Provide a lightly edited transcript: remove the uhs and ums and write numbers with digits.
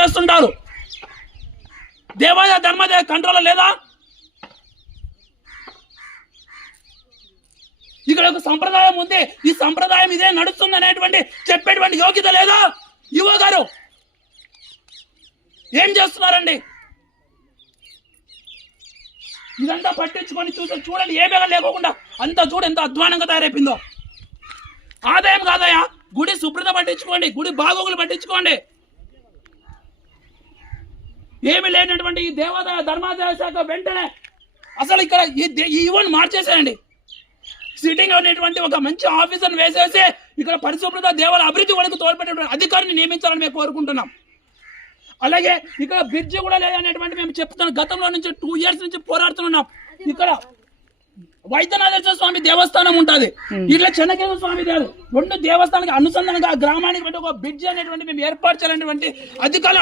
చేస్తుంటారు. దేవాదాయ ధర్మాదాయ కంట్రోల్ లేదా? ఇక్కడ ఒక సంప్రదాయం ఉంది, ఈ సంప్రదాయం ఇదే నడుస్తుంది అనేటువంటి చెప్పేటువంటి యోగ్యత లేదా? యువ గారు ఏం చేస్తున్నారండి? ఇదంతా పట్టించుకొని చూడండి, ఏ బేగం లేకోకుండా అంతా చూడు ఎంత అధ్వానంగా తయారైపోయిందో. ఆదాయం కాదయా, గుడి శుభ్రత పట్టించుకోండి, గుడి బాగోగులు పట్టించుకోండి. ఏమి లేనటువంటి ఈ దేవాదాయ ధర్మాదాయ శాఖ వెంటనే అసలు ఇక్కడ ఈ ఈవెంట్ మార్చేసేయండి. సిట్టింగ్ అనేటువంటి ఒక మంచి ఆఫీసర్ని వేసేసి ఇక్కడ పరిశుభ్రత దేవాలయ అభివృద్ధి వరకు తోడ్పడేటువంటి అధికారిని నియమించాలని మేము కోరుకుంటున్నాం. అలాగే ఇక్కడ బ్రిడ్జి కూడా లేదనేటువంటి మేము చెప్తున్నాం. గతంలో నుంచి 2 years నుంచి పోరాడుతున్నాం. ఇక్కడ వైద్యనాథేశ్వర స్వామి దేవస్థానం ఉంటుంది, ఇట్లా చెన్నకేశ్వర స్వామి దేవాలయం, 2 దేవస్థానానికి అనుసంధానంగా గ్రామానికి ఒక బ్రిడ్జి అనేటువంటి మేము ఏర్పాటు చేయాలనేటువంటి అధికారులు